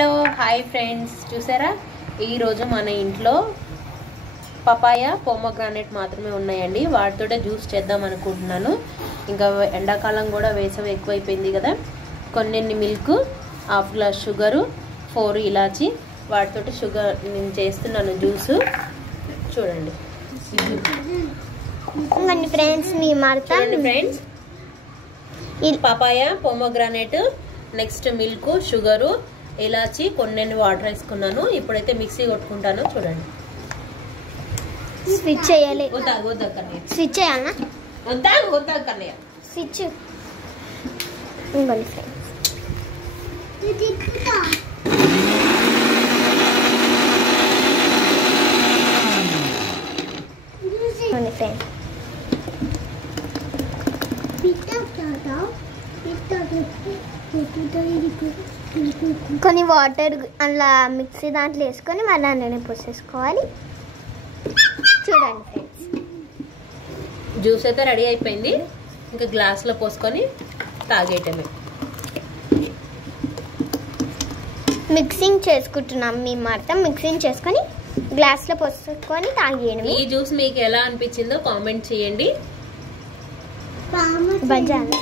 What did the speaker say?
Hello hi friends, చూసారా ఈరోజు మన ఇంట్లో పపాయ పోమోగ్రానేట్ మాత్రమే ఉన్నాయండి. వాటితోటే జ్యూస్ చేద్దాం అనుకుంటున్నాను. ఇంకా ఎండాకాలం కూడా వేసవి ఎక్కువైపోయింది కదా. కొన్ని మిల్క్, హాఫ్ గ్లాస్ షుగరు, 4 ఇలాచి, వాటితోటి షుగర్ నేను చేస్తున్నాను జ్యూస్. చూడండి ఫ్రెండ్స్, మీ friends papaya pomegranate, next milk, sugar, ఇలాచి, కొన్ని వాటర్ వేసుకున్నాను. ఇప్పుడైతే మిక్సీ కొట్టుకుంటాను. చూడండి. స్విచ్ చేయాలి. స్విచ్ చేయాలనా? వద్దా కన్నయ్య. స్విచ్ ఇంకోండి ఫ్రెండ్స్. కొన్ని వాటర్ అలా మిక్సీ దాంట్లో వేసుకొని మళ్ళీ అందులోనే పోసేసుకోవాలి. చూడండి ఫ్రెండ్స్, జ్యూస్ అయితే రెడీ అయిపోయింది. ఇంకా గ్లాస్లో పోసుకొని తాగేయటమే. మిక్సింగ్ చేసుకుంటున్నాం. మేము మాత్రం మిక్సింగ్ చేసుకొని గ్లాస్లో పోసుకొని తాగేయడం. ఈ జ్యూస్ మీకు ఎలా అనిపించిందో కామెంట్ చేయండి. బజార్